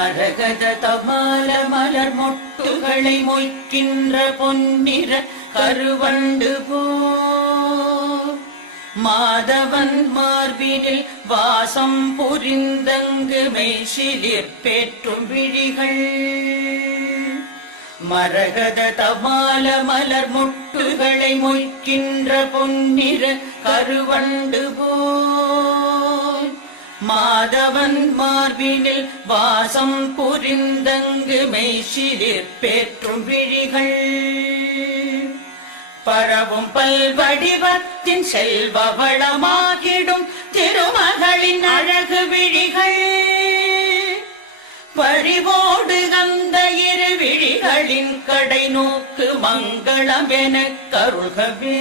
மரகத தமால மலர் மொட்டுகளை மொய்க்கின்ற பொன்னிற கருவண்டு போ மாதவன் மார்பினில் வாசம் புரிந்தங்கு மெய்சிலிற் பேற்றும் விழிகள் மரகத தமால மலர் மொட்டுகளை மொய்க்கின்ற பொன்னிற கருவண்டு போல் மாதவன் மார்பினில் வாசம் புரிந்தங்கு மெய்சிலிற் பேற்றும் விழிகள் பரவும் பல்வடிவத்தின் செல்வ வளமாகிடும் திருமகளின் அழகு விழிகள் பறிவோடு அந்த இரு விழிகளின் கடை நோக்கு மங்களம் எனக் கருள்கவே.